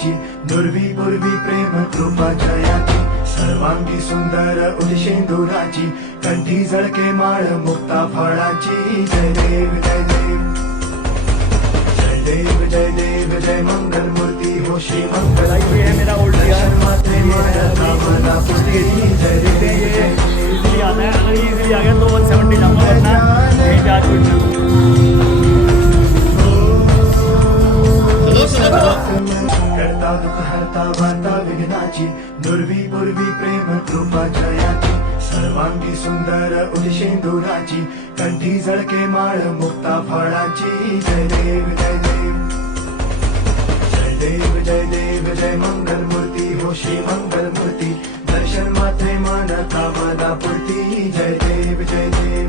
जयाची, दुर्वी पूर्वी प्रेम कृपा जयाची, सर्वांगी सुंदर उदिशेंदुराची, कंठी झळके माळ मुक्ता फळाची. जय देव जय देव, जय देव जय देव, जय मंगल मूर्ती हो श्री मंगल. है मेरा ओल्ड माते माता मला पुष्टी. जय देव जय इजीली आता है, अगर इजीली आ गया तो 170 जाऊंगा, वरना कहीं पे आज करता दुख हरता वार्ता विघ्नाची, दुर्वी पूर्वी प्रेम कृपा जयाची, सर्वांगी सुंदर उदिशेंदुराची, कंठी झळके माळ मुक्ता फळाची. जय देव जय देव, जय देव जय देव, जय मंगल मूर्ती हो श्री मंगल मूर्ती, दर्शन मात्रे मानता मला पुरती. जय देव जय देव.